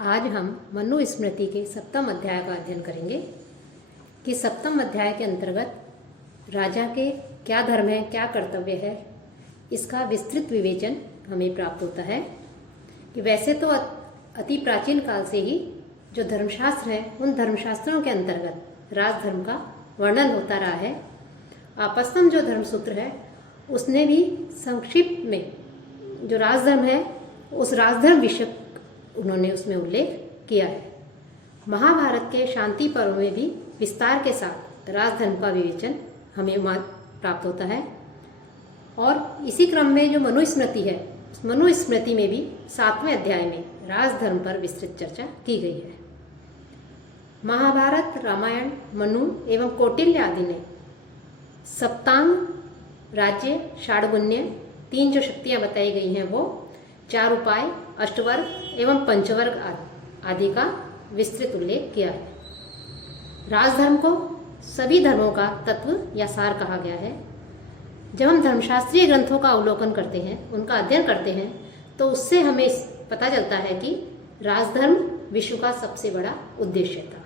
आज हम मनुस्मृति के सप्तम अध्याय का अध्ययन करेंगे कि सप्तम अध्याय के अंतर्गत राजा के क्या धर्म है, क्या कर्तव्य है, इसका विस्तृत विवेचन हमें प्राप्त होता है। कि वैसे तो अति प्राचीन काल से ही जो धर्मशास्त्र है, उन धर्मशास्त्रों के अंतर्गत राजधर्म का वर्णन होता रहा है। आपस्तम जो धर्मसूत्र है उसने भी संक्षिप्त में जो राजधर्म है उस राजधर्म विषय उन्होंने उसमें उल्लेख किया है। महाभारत के शांति पर्व में भी विस्तार के साथ राजधर्म का विवेचन हमें प्राप्त होता है। और इसी क्रम में जो मनुस्मृति है, उस मनुस्मृति में भी 7वें अध्याय में राजधर्म पर विस्तृत चर्चा की गई है। महाभारत, रामायण, मनु एवं कौटिल्य आदि ने सप्तांग, राज्य, षाड्गुण्य, 3 जो शक्तियाँ बताई गई हैं वो 4 उपाय, अष्टवर्ग एवं पंचवर्ग आदि का विस्तृत उल्लेख किया है। राजधर्म को सभी धर्मों का तत्व या सार कहा गया है। जब हम धर्मशास्त्रीय ग्रंथों का अवलोकन करते हैं, उनका अध्ययन करते हैं, तो उससे हमें पता चलता है कि राजधर्म विश्व का सबसे बड़ा उद्देश्य था।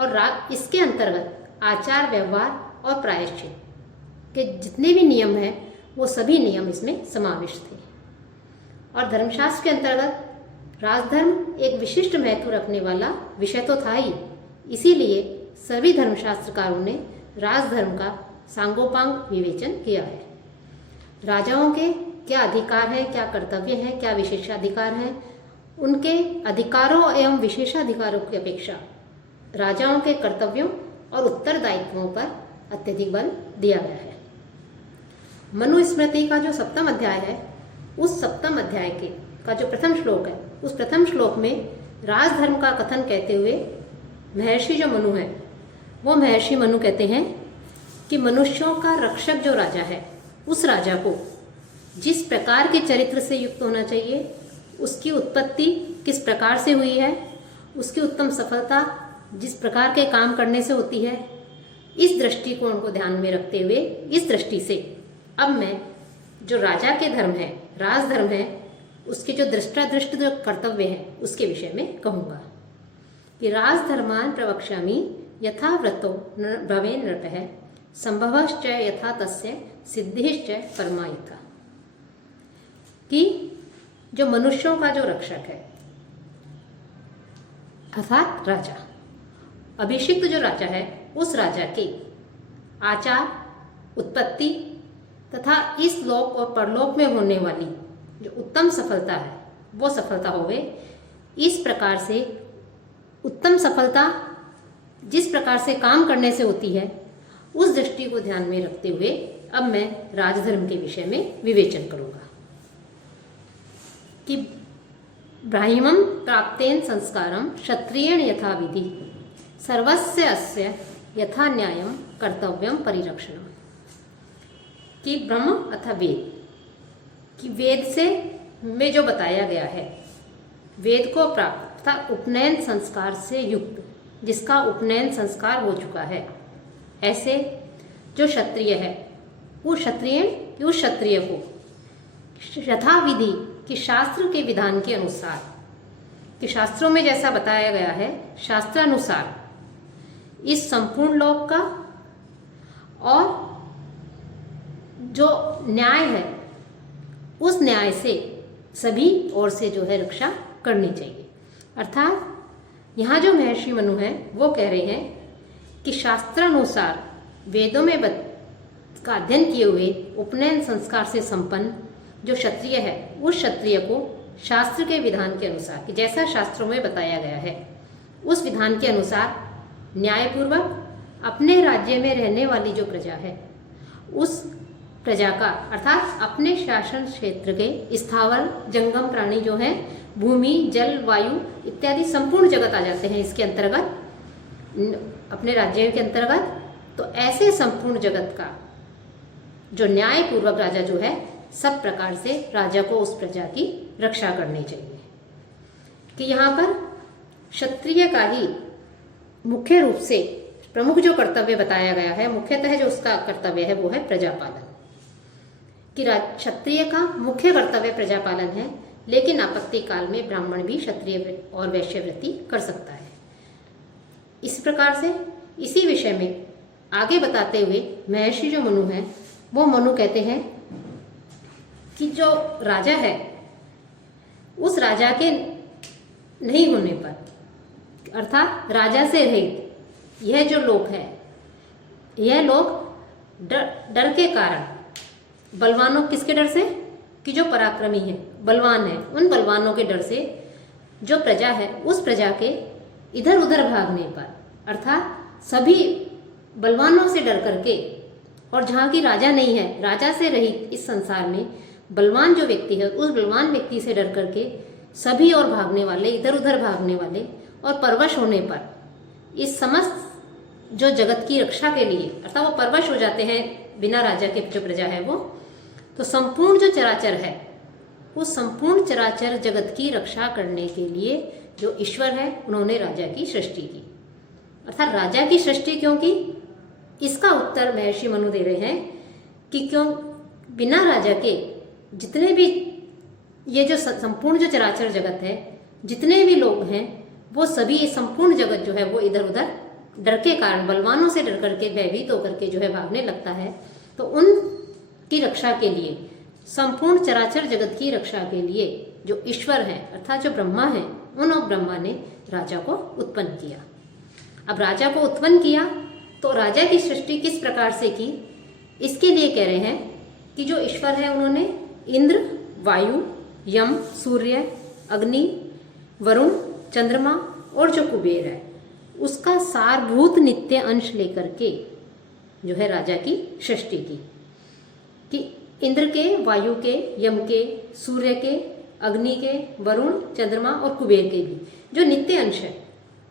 और इसके अंतर्गत आचार, व्यवहार और प्रायश्चित के जितने भी नियम हैं वो सभी नियम इसमें समाविष्ट थे। और धर्मशास्त्र के अंतर्गत राजधर्म एक विशिष्ट महत्व रखने वाला विषय तो था ही, इसीलिए सभी धर्मशास्त्रकारों ने राजधर्म का सांगोपांग विवेचन किया है। राजाओं के क्या अधिकार हैं, क्या कर्तव्य हैं, क्या विशेषाधिकार हैं, उनके अधिकारों एवं विशेषाधिकारों की अपेक्षा राजाओं के कर्तव्यों और उत्तरदायित्वों पर अत्यधिक बल दिया गया है। मनुस्मृति का जो सप्तम अध्याय है, उस सप्तम अध्याय का जो प्रथम श्लोक है, उस प्रथम श्लोक में राजधर्म का कथन कहते हुए महर्षि जो मनु है, वो महर्षि मनु कहते हैं कि मनुष्यों का रक्षक जो राजा है, उस राजा को जिस प्रकार के चरित्र से युक्त होना चाहिए, उसकी उत्पत्ति किस प्रकार से हुई है, उसकी उत्तम सफलता जिस प्रकार के काम करने से होती है, इस दृष्टिकोण को ध्यान में रखते हुए, इस दृष्टि से अब मैं जो राजा के धर्म है, राजधर्म है, उसके जो दृष्टादृष्ट जो कर्तव्य है उसके विषय में कहूँगा कि राजधर्मान प्रवक्ष्यामि यथा व्रतो भवेन नृपः संभवश्च यथा तस्य सिद्धिश्च परमा यथा। कि जो मनुष्यों का जो रक्षक है अर्थात राजा, अभिषिक्त जो राजा है, उस राजा के आचार, उत्पत्ति तथा इस लोक और परलोक में होने वाली जो उत्तम सफलता है, वो सफलता होवे। इस प्रकार से उत्तम सफलता जिस प्रकार से काम करने से होती है, उस दृष्टि को ध्यान में रखते हुए अब मैं राजधर्म के विषय में विवेचन करूंगा कि ब्राह्मणं प्राप्तेन संस्कारं क्षत्रियेण यथा विधि सर्वस्य अस्य यथा न्यायं कर्तव्यं परिरक्षणम्। कि ब्रह्म अथवा वेद, कि वेद से में जो बताया गया है, वेद को प्राप्त तथा उपनयन संस्कार से युक्त, जिसका उपनयन संस्कार हो चुका है, ऐसे जो क्षत्रिय है, वो क्षत्रिय को यथा विधि कि शास्त्र के विधान के अनुसार, कि शास्त्रों में जैसा बताया गया है, शास्त्रानुसार इस संपूर्ण लोक का और जो न्याय है, उस न्याय से सभी ओर से जो है रक्षा करनी चाहिए। अर्थात यहाँ जो महर्षि मनु हैं वो कह रहे हैं कि शास्त्रानुसार वेदों में का अध्ययन किए हुए उपनयन संस्कार से संपन्न जो क्षत्रिय है, उस क्षत्रिय को शास्त्र के विधान के अनुसार, कि जैसा शास्त्रों में बताया गया है, उस विधान के अनुसार न्यायपूर्वक अपने राज्य में रहने वाली जो प्रजा है, उस प्रजा का अर्थात अपने शासन क्षेत्र के स्थावर जंगम प्राणी जो हैं, भूमि, जल, वायु इत्यादि संपूर्ण जगत आ जाते हैं इसके अंतर्गत, अपने राज्य के अंतर्गत। तो ऐसे संपूर्ण जगत का जो न्यायपूर्वक राजा जो है, सब प्रकार से राजा को उस प्रजा की रक्षा करनी चाहिए। कि यहाँ पर क्षत्रिय का ही मुख्य रूप से प्रमुख जो कर्तव्य बताया गया है, मुख्यतः जो उसका कर्तव्य है वो है प्रजापालन। कि क्षत्रिय का मुख्य कर्तव्य प्रजापालन है। लेकिन आपत्ति काल में ब्राह्मण भी क्षत्रिय और वैश्य वृत्ति कर सकता है। इस प्रकार से इसी विषय में आगे बताते हुए महर्षि जो मनु है वो मनु कहते हैं कि जो राजा है उस राजा के नहीं होने पर अर्थात राजा से रहित यह जो लोक है, यह लोग डर के कारण बलवानों, किसके डर से कि जो पराक्रमी है, बलवान है, उन बलवानों के डर से जो प्रजा है उस प्रजा के इधर उधर भागने पर अर्थात सभी बलवानों से डर करके, और जहाँ की राजा नहीं है, राजा से रहित इस संसार में बलवान जो व्यक्ति है उस बलवान व्यक्ति से डर करके सभी और भागने वाले, इधर उधर भागने वाले और परवश होने पर इस समस्त जो जगत की रक्षा के लिए अर्थात वो परवश हो जाते हैं बिना राजा के जो प्रजा है वो, तो संपूर्ण जो चराचर है उस संपूर्ण चराचर जगत की रक्षा करने के लिए जो ईश्वर है उन्होंने राजा की सृष्टि की। अर्थात राजा की सृष्टि क्यों की, इसका उत्तर महर्षि मनु दे रहे हैं कि क्यों बिना राजा के जितने भी ये जो संपूर्ण जो चराचर जगत है, जितने भी लोग हैं वो सभी ये संपूर्ण जगत जो है वो इधर उधर डर के कारण, बलवानों से डर करके, भयभीत होकर के जो है भागने लगता है। तो उनकी रक्षा के लिए, संपूर्ण चराचर जगत की रक्षा के लिए जो ईश्वर है अर्थात जो ब्रह्मा है, उन ब्रह्मा ने राजा को उत्पन्न किया। अब राजा को उत्पन्न किया तो राजा की सृष्टि किस प्रकार से की, इसके लिए कह रहे हैं कि जो ईश्वर है उन्होंने इंद्र, वायु, यम, सूर्य, अग्नि, वरुण, चंद्रमा और जो कुबेर है उसका सारभूत नित्य अंश लेकर के जो है राजा की सृष्टि की। कि इंद्र के, वायु के, यम के, सूर्य के, अग्नि के, वरुण, चंद्रमा और कुबेर के भी जो नित्य अंश है,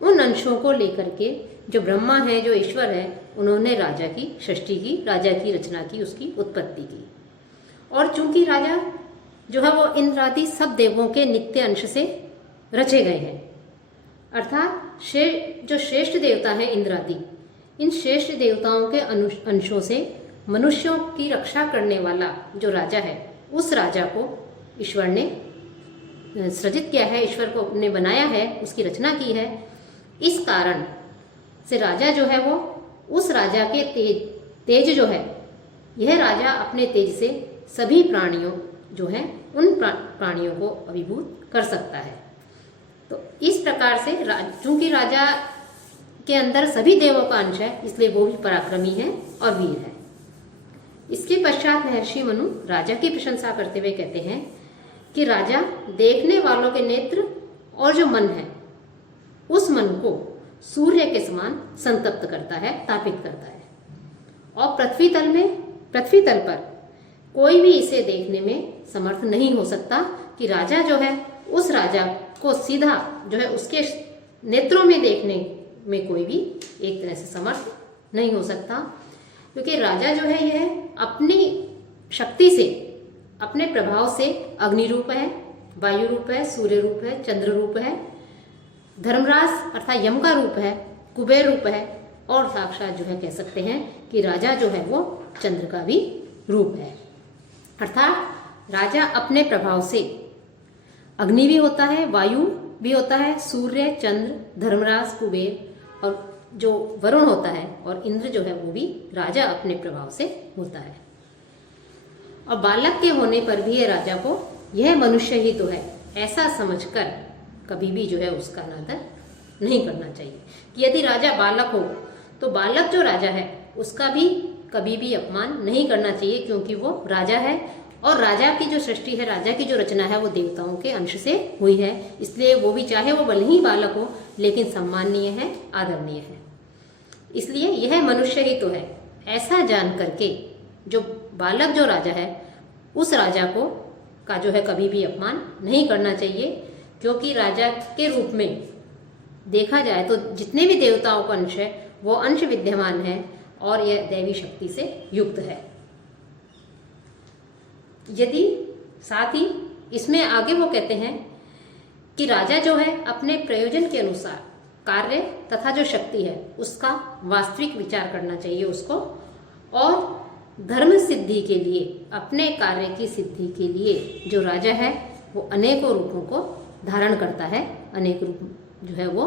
उन अंशों को लेकर के जो ब्रह्मा है, जो ईश्वर है, उन्होंने राजा की सृष्टि की, राजा की रचना की, उसकी उत्पत्ति की। और चूंकि राजा जो है वो इंद्र आदि सब देवों के नित्य अंश से रचे गए हैं, अर्थात जो श्रेष्ठ देवता है इंद्र आदि, इन श्रेष्ठ देवताओं के अंशों से मनुष्यों की रक्षा करने वाला जो राजा है, उस राजा को ईश्वर ने सृजित किया है, ईश्वर को ने बनाया है, उसकी रचना की है। इस कारण से राजा जो है वो उस राजा के तेज जो है, यह राजा अपने तेज से सभी प्राणियों जो हैं उन प्राणियों को अभिभूत कर सकता है। तो इस प्रकार से चूंकि राजा के अंदर सभी देवों का अंश है, इसलिए वो भी पराक्रमी है और वीर है। इसके पश्चात महर्षि मनु राजा की प्रशंसा करते हुए कहते हैं कि राजा देखने वालों के नेत्र और जो मन है उस मन को सूर्य के समान संतप्त करता है, तापित करता है। और पृथ्वी तल पर कोई भी इसे देखने में समर्थ नहीं हो सकता कि राजा जो है उस राजा को सीधा जो है उसके नेत्रों में देखने में कोई भी एक तरह से समर्थ नहीं हो सकता, क्योंकि राजा जो है यह अपनी शक्ति से, अपने प्रभाव से अग्नि रूप है, वायु रूप है, सूर्य रूप है, चंद्र रूप है, धर्मराज अर्थात यम का रूप है, कुबेर रूप है, और साक्षात जो है कह सकते हैं कि राजा जो है वो चंद्र का भी रूप है। अर्थात राजा अपने प्रभाव से अग्नि भी होता है, वायु भी होता है, सूर्य, चंद्र, धर्मराज, कुबेर और जो वरुण होता है और इंद्र जो है वो भी राजा अपने प्रभाव से होता है। और बालक के होने पर भी ये राजा को यह मनुष्य ही तो है ऐसा समझकर कभी भी जो है उसका अनादर नहीं करना चाहिए। कि यदि राजा बालक हो तो बालक जो राजा है उसका भी कभी भी अपमान नहीं करना चाहिए, क्योंकि वो राजा है और राजा की जो सृष्टि है, राजा की जो रचना है वो देवताओं के अंश से हुई है, इसलिए वो भी चाहे वो भले ही बालक हो लेकिन सम्माननीय है, आदरणीय है। इसलिए यह मनुष्य ही तो है ऐसा जान करके जो बालक जो राजा है उस राजा को का जो है कभी भी अपमान नहीं करना चाहिए, क्योंकि राजा के रूप में देखा जाए तो जितने भी देवताओं का अंश है वो अंश विद्यमान है और यह दैवी शक्ति से युक्त है। यदि साथ ही इसमें आगे वो कहते हैं कि राजा जो है अपने प्रयोजन के अनुसार कार्य तथा जो शक्ति है उसका वास्तविक विचार करना चाहिए उसको, और धर्म सिद्धि के लिए, अपने कार्य की सिद्धि के लिए जो राजा है वो अनेकों रूपों को धारण करता है, अनेक रूप जो है वो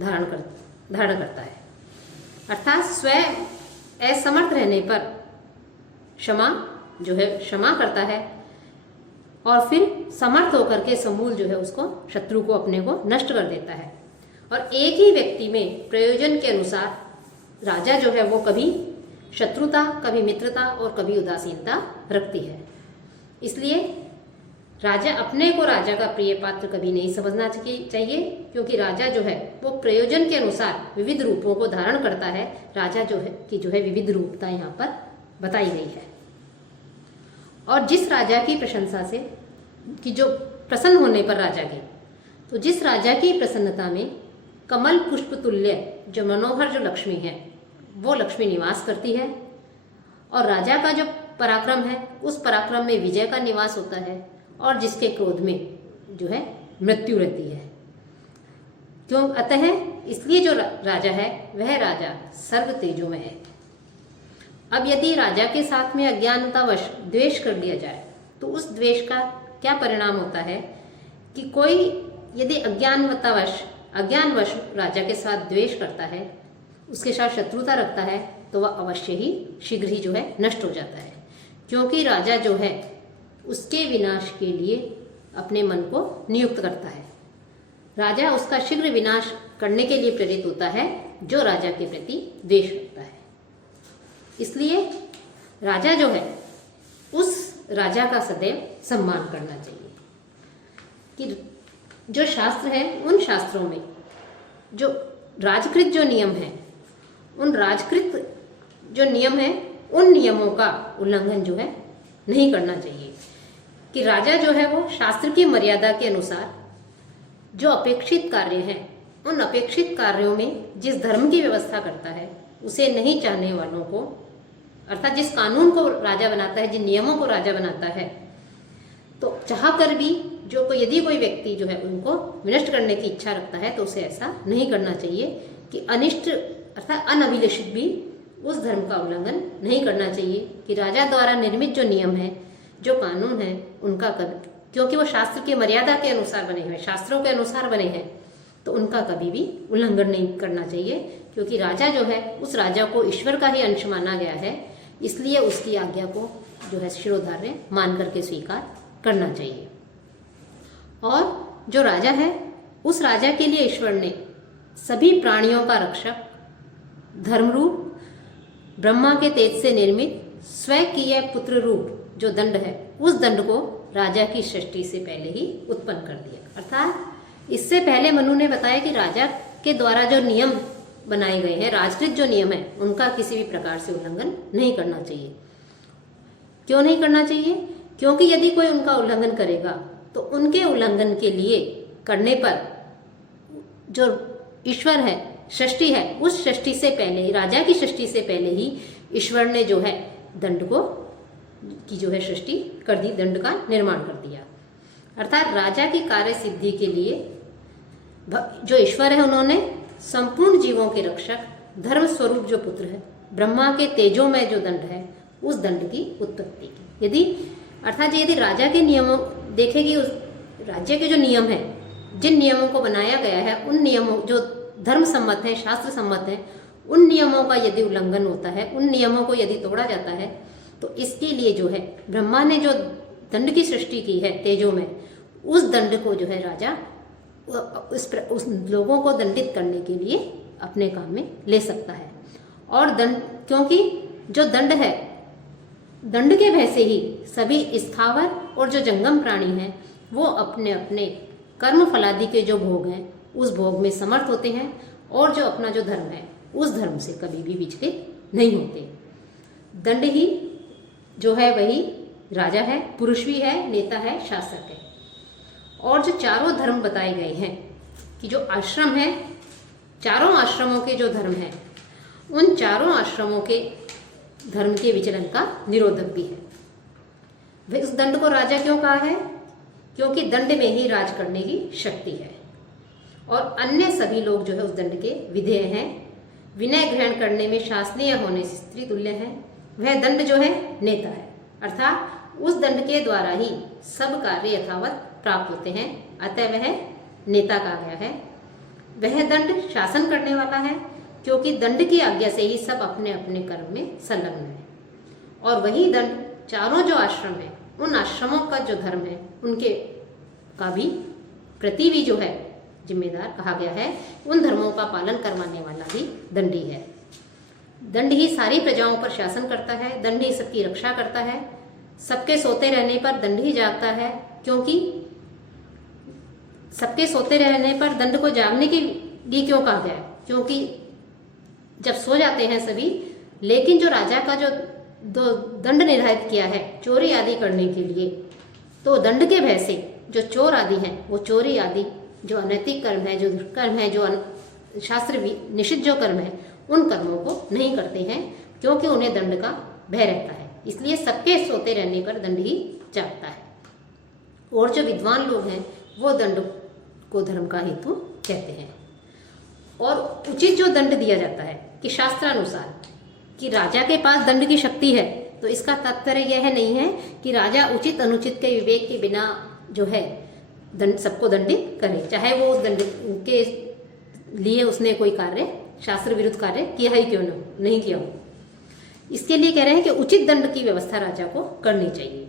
धारण करता है। अर्थात स्वयं असमर्थ रहने पर क्षमा करता है और फिर समर्थ होकर के समूल जो है उसको, शत्रु को, अपने को नष्ट कर देता है। और एक ही व्यक्ति में प्रयोजन के अनुसार राजा जो है वो कभी शत्रुता, कभी मित्रता और कभी उदासीनता रखती है। इसलिए राजा अपने को राजा का प्रिय पात्र कभी नहीं समझना चाहिए, क्योंकि राजा जो है वो प्रयोजन के अनुसार विविध रूपों को धारण करता है। राजा जो है विविध रूपता यहाँ पर बताई गई है। और जिस राजा की प्रशंसा से कि जो प्रसन्न होने पर राजा की, तो जिस राजा की प्रसन्नता में कमल पुष्प तुल्य जो मनोहर जो लक्ष्मी है वो लक्ष्मी निवास करती है, और राजा का जो पराक्रम है उस पराक्रम में विजय का निवास होता है, और जिसके क्रोध में जो है मृत्यु रहती है। क्यों? अतः इसलिए जो राजा है वह राजा सर्व तेजों में है। अब यदि राजा के साथ में अज्ञानतावश द्वेष कर लिया जाए तो उस द्वेष का क्या परिणाम होता है कि कोई यदि अज्ञानवश राजा के साथ द्वेष करता है, उसके साथ शत्रुता रखता है, तो वह अवश्य ही शीघ्र ही जो है नष्ट हो जाता है, क्योंकि राजा जो है उसके विनाश के लिए अपने मन को नियुक्त करता है। राजा उसका शीघ्र विनाश करने के लिए प्रेरित होता है जो राजा के प्रति द्वेष रखता है। इसलिए राजा जो है उस राजा का सदैव सम्मान करना चाहिए। कि जो शास्त्र है उन शास्त्रों में जो राजकृत जो नियम है, उन राजकृत जो नियम है उन नियमों का उल्लंघन जो है नहीं करना चाहिए। कि राजा जो है वो शास्त्र की मर्यादा के अनुसार जो अपेक्षित कार्य हैं, उन अपेक्षित कार्यों में जिस धर्म की व्यवस्था करता है उसे नहीं चाहने वालों को, अर्थात जिस कानून को राजा बनाता है, जिन नियमों को राजा बनाता है, तो चाह कर भी यदि कोई व्यक्ति जो है उनको विनष्ट करने की इच्छा रखता है तो उसे ऐसा नहीं करना चाहिए। कि अनिष्ट अर्थात अनभिलषित भी उस धर्म का उल्लंघन नहीं करना चाहिए। कि राजा द्वारा निर्मित जो नियम है, जो कानून है, उनका कभी, क्योंकि वो शास्त्र की मर्यादा के अनुसार बने हुए, शास्त्रों के अनुसार बने हैं, तो उनका कभी भी उल्लंघन नहीं करना चाहिए। क्योंकि राजा जो है उस राजा को ईश्वर का ही अंश माना गया है, इसलिए उसकी आज्ञा को जो है शिरोधार्य मान करके स्वीकार करना चाहिए। और जो राजा है उस राजा के लिए ईश्वर ने सभी प्राणियों का रक्षक, धर्मरूप, ब्रह्मा के तेज से निर्मित स्वकीय पुत्र रूप जो दंड है, उस दंड को राजा की सृष्टि से पहले ही उत्पन्न कर दिया। अर्थात इससे पहले मनु ने बताया कि राजा के द्वारा जो नियम बनाए गए हैं, राजकृत जो नियम है, उनका किसी भी प्रकार से उल्लंघन नहीं करना चाहिए। क्यों नहीं करना चाहिए? क्योंकि यदि कोई उनका उल्लंघन करेगा तो उनके उल्लंघन के लिए करने पर जो ईश्वर है, सृष्टि है, उस सृष्टि से पहले ही, राजा की सृष्टि से पहले ही ईश्वर ने जो है दंड को की जो है सृष्टि कर दी, दंड का निर्माण कर दिया। अर्थात राजा की कार्य सिद्धि के लिए जो ईश्वर है उन्होंने संपूर्ण जीवों के रक्षक, धर्म स्वरूप जो पुत्र है, ब्रह्मा के तेजों में जो दंड है, उस दंड की उत्पत्ति की। यदि राजा के नियमों देखेगी, उस राज्य के जो नियम है, जिन नियमों को बनाया गया है, उन नियमों जो धर्म सम्मत है, शास्त्र सम्मत है, उन नियमों का यदि उल्लंघन होता है, उन नियमों को यदि तोड़ा जाता है, तो इसके लिए जो है ब्रह्मा ने जो दंड की सृष्टि की है तेजों में, उस दंड को जो है राजा उस लोगों को दंडित करने के लिए अपने काम में ले सकता है। और दंड, क्योंकि जो दंड है, दंड के भय से ही सभी स्थावर और जो जंगम प्राणी हैं वो अपने अपने कर्म फलादि के जो भोग हैं उस भोग में समर्थ होते हैं, और जो अपना जो धर्म है उस धर्म से कभी भी विचलित नहीं होते। दंड ही जो है वही राजा है, पुरुष भी है, नेता है, शासक है। और जो चारों धर्म बताए गए हैं कि जो आश्रम है, चारों आश्रमों के जो धर्म है, उन चारों आश्रमों के धर्म के विचलन का निरोधक भी है। उस दंड को राजा क्यों कहा है? क्योंकि दंड में ही राज करने की शक्ति है, और अन्य सभी लोग जो है उस दंड के विधेय हैं। विनय ग्रहण करने में शासनीय होने से स्त्री तुल्य है। वह दंड जो है नेता है, अर्थात उस दंड के द्वारा ही सब कार्य यथावत प्राप्त होते हैं, अतः वह नेता कहा गया है। वह दंड शासन करने वाला है, क्योंकि दंड की आज्ञा से ही सब अपने अपने कर्म में संलग्न है। और वही दंड चारों जो आश्रम है, उन आश्रमों का जो धर्म है उनके का भी प्रति भी जो है जिम्मेदार कहा गया है। उन धर्मों का पालन करवाने वाला भी दंडी है। दंड ही सारी प्रजाओं पर शासन करता है, दंड ही सबकी रक्षा करता है। सबके सोते रहने पर दंड ही जागता है, क्योंकि सबके सोते रहने पर दंड को जागने की भी क्यों कहा गया है? क्योंकि जब सो जाते हैं सभी, लेकिन जो राजा का जो दंड निर्धारित किया है चोरी आदि करने के लिए, तो दंड के भय से जो चोर आदि हैं वो चोरी आदि जो अनैतिक कर्म है, जो दुष्कर्म है, जो शास्त्र निषिद्ध जो कर्म है, उन कर्मों को नहीं करते हैं, क्योंकि उन्हें दंड का भय रहता है। इसलिए सबके सोते रहने पर दंड ही जागता है। और जो विद्वान लोग हैं वो दंड को धर्म का हेतु कहते हैं। और उचित जो दंड दिया जाता है कि शास्त्रानुसार कि राजा के पास दंड की शक्ति है, तो इसका तात्पर्य यह नहीं है कि राजा उचित अनुचित के विवेक के बिना जो है दंड सबको दंडित करे, चाहे वो उस दंड के लिए उसने कोई कार्य शास्त्र विरुद्ध कार्य किया ही क्यों नहीं किया हो। इसके लिए कह रहे हैं कि उचित दंड की व्यवस्था राजा को करनी चाहिए,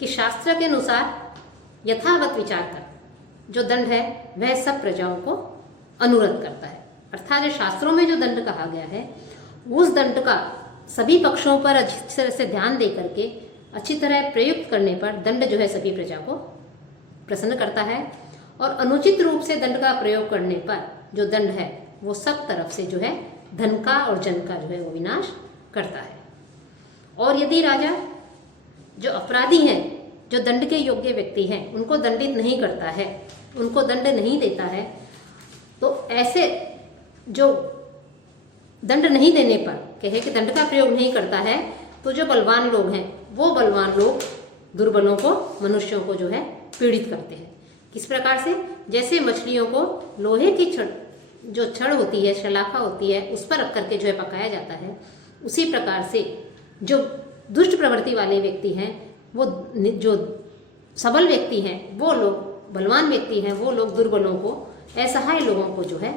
कि शास्त्र के अनुसार यथावत विचार कर जो दंड है वह सब प्रजाओं को अनुरत करता है। अर्थात जो शास्त्रों में जो दंड कहा गया है उस दंड का सभी पक्षों पर अच्छी तरह से ध्यान दे करके अच्छी तरह प्रयुक्त करने पर दंड जो है सभी प्रजा को प्रसन्न करता है। और अनुचित रूप से दंड का प्रयोग करने पर जो दंड है वो सब तरफ से जो है धन का और जन का जो है वो विनाश करता है। और यदि राजा जो अपराधी हैं, जो दंड के योग्य व्यक्ति हैं, उनको दंडित नहीं करता है, उनको दंड नहीं देता है, तो ऐसे जो दंड नहीं देने पर कहे कि दंड का प्रयोग नहीं करता है, तो जो बलवान लोग हैं वो बलवान लोग दुर्बलों को, मनुष्यों को जो है पीड़ित करते हैं। किस प्रकार से? जैसे मछलियों को लोहे की जो छड़ होती है, शलाखा होती है, उस पर रख करके जो है पकाया जाता है, उसी प्रकार से जो दुष्ट प्रवृत्ति वाले व्यक्ति हैं, वो जो सबल व्यक्ति हैं, वो लोग बलवान व्यक्ति हैं, वो लोग दुर्बलों को, असहाय लोगों को जो है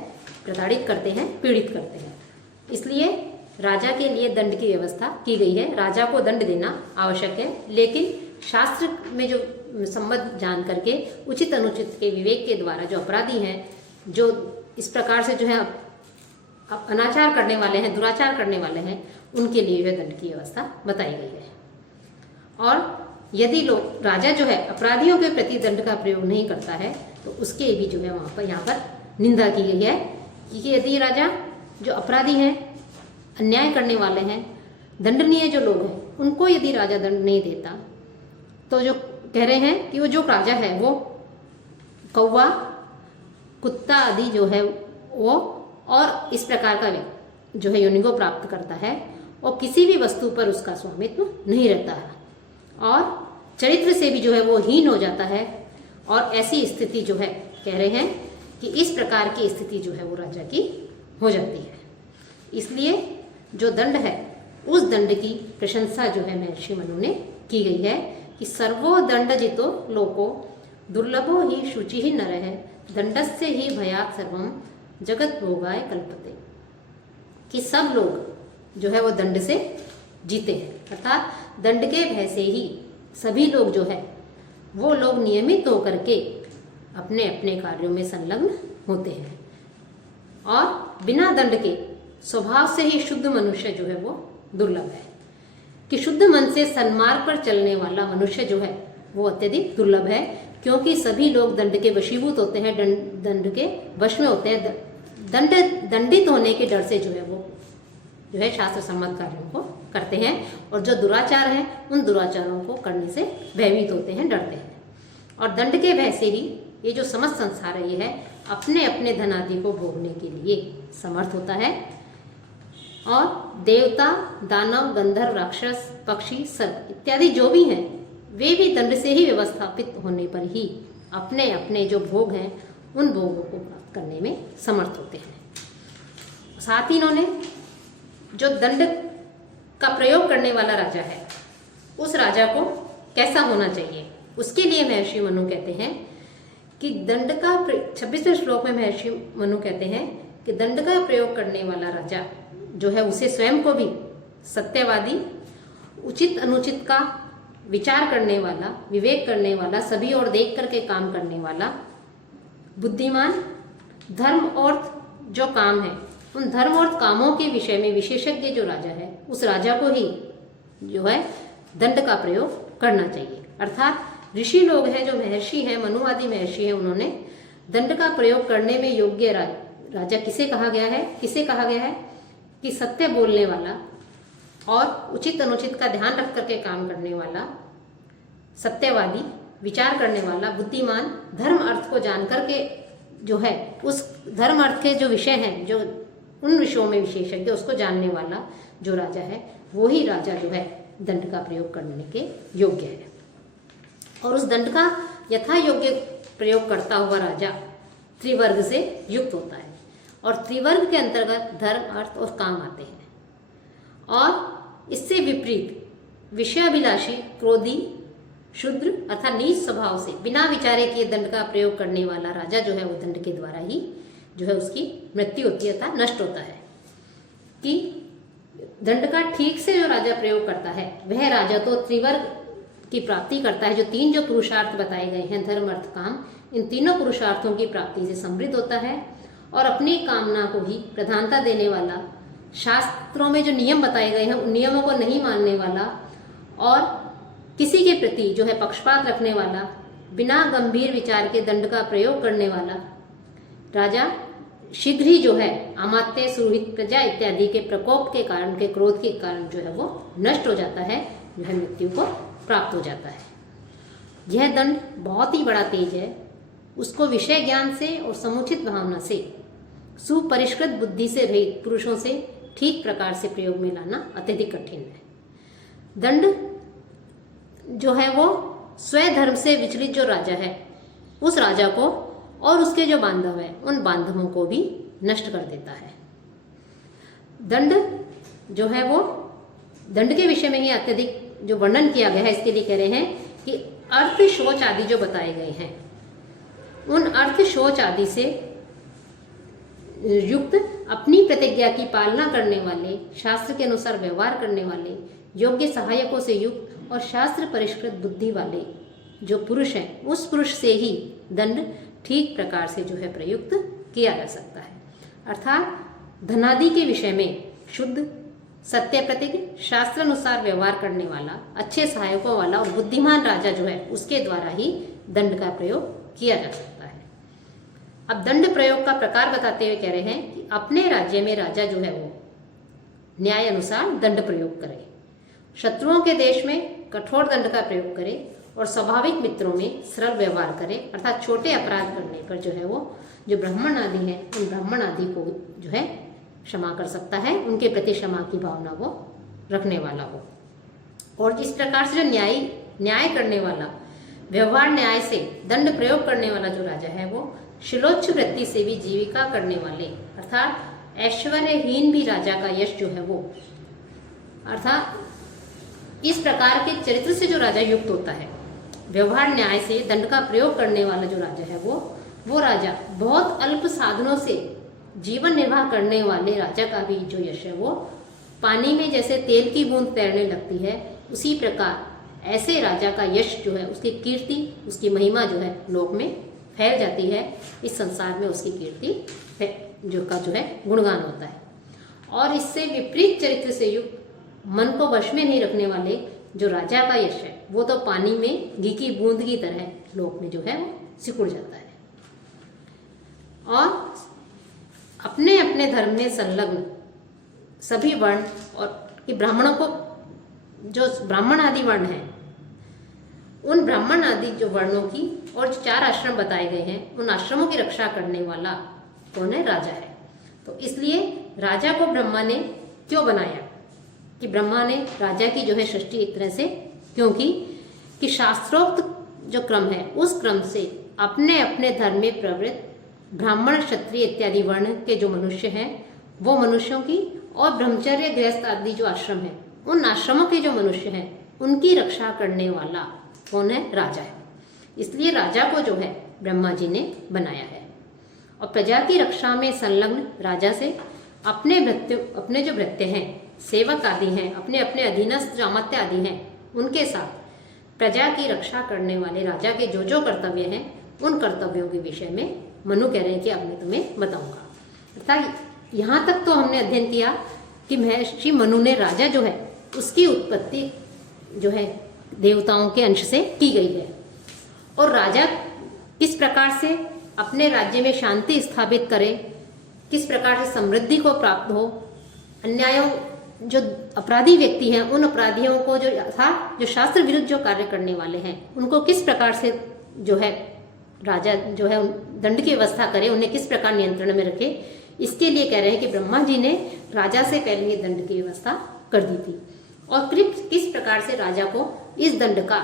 प्रताड़ित करते हैं, पीड़ित करते हैं। इसलिए राजा के लिए दंड की व्यवस्था की गई है। राजा को दंड देना आवश्यक है, लेकिन शास्त्र में जो संबंध जान करके उचित अनुचित के विवेक के द्वारा जो अपराधी हैं, जो इस प्रकार से जो है अनाचार करने वाले हैं, दुराचार करने वाले हैं, उनके लिए यह दंड की व्यवस्था बताई गई है। और यदि लोग राजा जो है अपराधियों के प्रति दंड का प्रयोग नहीं करता है, तो उसके भी जो है वहाँ पर यहाँ पर निंदा की गई है कि यदि राजा जो अपराधी हैं, अन्याय करने वाले हैं, दंडनीय जो लोग हैं, उनको यदि राजा दंड नहीं देता, तो जो कह रहे हैं कि वो जो राजा है वो कौवा, कुत्ता आदि जो है वो और इस प्रकार का जो है योनि को प्राप्त करता है, और किसी भी वस्तु पर उसका स्वामित्व नहीं रहता है, और चरित्र से भी जो है वो हीन हो जाता है। और ऐसी स्थिति जो है कह रहे हैं कि इस प्रकार की स्थिति जो है वो राजा की हो जाती है। इसलिए जो दंड है उस दंड की प्रशंसा जो है महर्षि मनु ने की गई है कि सर्वो दंड जितो लोको दुर्लभो ही शुचि ही नर है दंडस्य ही भयात सर्वम जगत भोगाय कल्पते, कि सब लोग जो है वो दंड से जीते हैं। अर्थात दंड के भय से ही सभी लोग जो है वो लोग नियमित होकर के अपने अपने कार्यों में संलग्न होते हैं, और बिना दंड के स्वभाव से ही शुद्ध मनुष्य जो है वो दुर्लभ है। कि शुद्ध मन से सन्मार्ग पर चलने वाला मनुष्य जो है वो अत्यधिक दुर्लभ है, क्योंकि सभी लोग दंड के वशीभूत होते हैं, दंड के वश में होते हैं। दंडित होने के डर से जो है वो जो है शास्त्र सम्मत कार्यों को करते हैं, और जो दुराचार हैं उन दुराचारों को करने से भयभीत होते हैं, डरते हैं। और दंड के भय से ही ये जो समस्त संसार है ये है अपने अपने धन आदि को भोगने के लिए समर्थ होता है। और देवता, दानव, गंधर्व, राक्षस, पक्षी, सर्प इत्यादि जो भी हैं वे भी दंड से ही व्यवस्थापित होने पर ही अपने अपने जो भोग हैं उन भोगों को प्राप्त करने में समर्थ होते हैं। साथ ही इन्होंने जो दंड का प्रयोग करने वाला राजा है उस राजा को कैसा होना चाहिए उसके लिए महर्षि मनु कहते हैं कि दंड का 26वें श्लोक में महर्षि मनु कहते हैं कि दंड का प्रयोग करने वाला राजा जो है उसे स्वयं को भी सत्यवादी, उचित अनुचित का विचार करने वाला, विवेक करने वाला, सभी ओर देख करके काम करने वाला, बुद्धिमान, धर्म और जो काम है उन धर्म और कामों के विषय में विशेषज्ञ जो राजा है उस राजा को ही जो है दंड का प्रयोग करना चाहिए। अर्थात ऋषि लोग हैं, जो महर्षि हैं, मनु आदि महर्षि हैं, उन्होंने दंड का प्रयोग करने में योग्य राजा किसे कहा गया है कि सत्य बोलने वाला और उचित अनुचित का ध्यान रख करके काम करने वाला, सत्यवादी, विचार करने वाला, बुद्धिमान, धर्म अर्थ को जान करके जो है उस धर्म अर्थ के जो विषय हैं, जो उन विषयों में विशेषज्ञ, उसको जानने वाला जो राजा है वो ही राजा जो है दंड का प्रयोग करने के योग्य है। और उस दंड का यथा योग्य प्रयोग करता हुआ राजा त्रिवर्ग से युक्त होता है और त्रिवर्ग के अंतर्गत धर्म, अर्थ और काम आते हैं। और इससे विपरीत विषयाभिलाषी, क्रोधी, शूद्र अर्थात नीच स्वभाव से बिना विचारे किए दंड का प्रयोग करने वाला राजा जो है वो दंड के द्वारा ही जो है उसकी मृत्यु होती है अर्थात नष्ट होता है। कि दंड का ठीक से जो राजा प्रयोग करता है वह राजा तो त्रिवर्ग की प्राप्ति करता है। जो तीन जो पुरुषार्थ बताए गए हैं, धर्म, अर्थ, काम, इन तीनों पुरुषार्थों की प्राप्ति से समृद्ध होता है और अपनी कामना को ही प्रधानता देने वाला, शास्त्रों में जो नियम बताए गए हैं उन नियमों को नहीं मानने वाला और किसी के प्रति जो है पक्षपात रखने वाला, बिना गंभीर विचार के दंड का प्रयोग करने वाला राजा शीघ्र ही जो है अमात्य, सुरहित, प्रजा इत्यादि के प्रकोप के कारण, के क्रोध के कारण जो है वो नष्ट हो जाता है, जो है मृत्यु को प्राप्त हो जाता है। यह दंड बहुत ही बड़ा तेज है, उसको विषय ज्ञान से और समुचित भावना से, सुपरिष्कृत बुद्धि से रहित पुरुषों से ठीक प्रकार से प्रयोग में लाना अत्यधिक कठिन है। दंड जो है वो स्वधर्म से विचलित जो राजा है उस राजा को और उसके जो बांधव है उन बांधवों को भी नष्ट कर देता है। दंड जो है वो दंड के विषय में ही अत्यधिक जो वर्णन किया गया है, इसके लिए कह रहे हैं कि अर्थ, शौच आदि जो बताए गए हैं उन अर्थ, शौच आदि से युक्त, अपनी प्रतिज्ञा की पालना करने वाले, शास्त्र के अनुसार व्यवहार करने वाले, योग्य सहायकों से युक्त और शास्त्र परिष्कृत बुद्धि वाले जो पुरुष हैं उस पुरुष से ही दंड ठीक प्रकार से जो है प्रयुक्त किया जा सकता है। अर्थात धनादि के विषय में शुद्ध, सत्य प्रतिज्ञ, शास्त्र अनुसार व्यवहार करने वाला, अच्छे सहायकों वाला और बुद्धिमान राजा जो है उसके द्वारा ही दंड का प्रयोग किया जा सकता है। अब दंड प्रयोग का प्रकार बताते हुए कह रहे हैं कि अपने राज्य में राजा जो है वो न्याय अनुसार दंड प्रयोग करे, शत्रुओं के देश में कठोर दंड का प्रयोग करे और स्वाभाविक मित्रों में सरल व्यवहार करे। अर्थात छोटे अपराध करने पर जो है वो जो ब्राह्मण आदि हैं उन ब्राह्मण आदि को जो है क्षमा कर सकता है, उनके प्रति क्षमा की भावना वो रखने वाला हो। और इस प्रकार से जो न्याय करने वाला, व्यवहार न्याय से दंड प्रयोग करने वाला जो राजा है वो शिलोच्छ वृत्ति से भी जीविका करने वाले, अर्थात ऐश्वर्यहीन भी राजा का यश जो है वो, अर्थात इस प्रकार के चरित्र से जो राजा युक्त होता है, व्यवहार न्याय से दंड का प्रयोग करने वाला जो राजा है वो राजा बहुत अल्प साधनों से जीवन निर्वाह करने वाले राजा का भी जो यश है वो पानी में जैसे तेल की बूंद तैरने लगती है, उसी प्रकार ऐसे राजा का यश जो है, उसकी कीर्ति, उसकी महिमा जो है लोक में फैल जाती है। इस संसार में उसकी कीर्ति जो है गुणगान होता है। और इससे विपरीत चरित्र से युक्त, मन को वश में नहीं रखने वाले जो राजा का यश है वो तो पानी में घी की बूंद की तरह लोक में जो है वो सिकुड़ जाता है। और अपने अपने धर्म में संलग्न सभी वर्ण और कि ब्राह्मणों को, जो ब्राह्मण आदि वर्ण हैं, उन ब्राह्मण आदि जो वर्णों की और जो 4 आश्रम बताए गए हैं उन आश्रमों की रक्षा करने वाला कौन है? राजा है। तो इसलिए राजा को ब्रह्मा ने क्यों बनाया कि ब्रह्मा ने राजा की जो है सृष्टि इस तरह से, क्योंकि कि शास्त्रोक्त जो क्रम है उस क्रम से अपने अपने धर्म में प्रवृत्त ब्राह्मण, क्षत्रिय इत्यादि वर्ण के जो मनुष्य हैं वो मनुष्यों की, और ब्रह्मचर्य, गृहस्थ आदि जो आश्रम है उन आश्रमों के जो मनुष्य हैं उनकी रक्षा करने वाला कौन है? राजा है। इसलिए राजा को जो है ब्रह्मा जी ने बनाया है। और प्रजा की रक्षा में संलग्न राजा से अपने जो भृत्य हैं, सेवक आदि हैं, अपने अपने अधीनस्थ जामत्य आदि हैं, उनके साथ प्रजा की रक्षा करने वाले राजा के जो जो कर्तव्य हैं, उन कर्तव्यों के विषय में मनु कह रहे हैं कि अब मैं तुम्हें बताऊंगा। अर्थात यहाँ तक तो हमने अध्ययन किया कि महर्षि मनु ने राजा जो है उसकी उत्पत्ति जो है देवताओं के अंश से की गई है, और राजा किस प्रकार से अपने राज्य में शांति स्थापित करे, किस प्रकार से समृद्धि को प्राप्त हो, अन्यायों जो अपराधी व्यक्ति हैं उन अपराधियों को जो शास्त्र विरुद्ध जो कार्य करने वाले हैं उनको किस प्रकार से जो है राजा जो है दंड की व्यवस्था करे, उन्हें किस प्रकार नियंत्रण में रखे, इसके लिए कह रहे हैं कि ब्रह्मा जी ने राजा से पहले ये दंड की व्यवस्था कर दी थी, और किस प्रकार से राजा को इस दंड का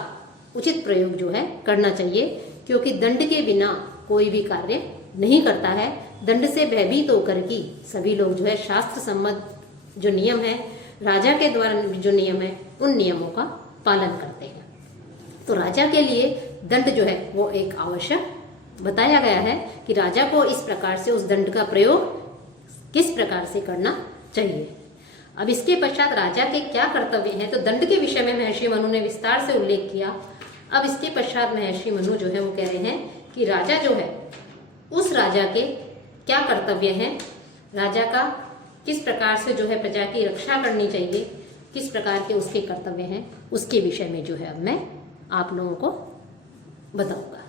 उचित प्रयोग जो है करना चाहिए, क्योंकि दंड के बिना कोई भी कार्य नहीं करता है। दंड से भयभीत होकर की सभी लोग जो है शास्त्र सम्मत जो नियम है, राजा के द्वारा जो नियम है, उन नियमों का पालन करते हैं। तो राजा के लिए दंड जो है वो एक आवश्यक बताया गया है कि राजा को इस प्रकार से उस दंड का प्रयोग किस प्रकार से करना चाहिए। अब इसके पश्चात राजा के क्या कर्तव्य हैं, तो दंड के विषय में महर्षि मनु ने विस्तार से उल्लेख किया। अब इसके पश्चात महर्षि मनु जो है वो कह रहे हैं कि राजा जो है उस राजा के क्या कर्तव्य हैं, राजा का किस प्रकार से जो है प्रजा की रक्षा करनी चाहिए, किस प्रकार के उसके कर्तव्य हैं, उसके विषय में जो है अब मैं आप लोगों को बताऊंगा।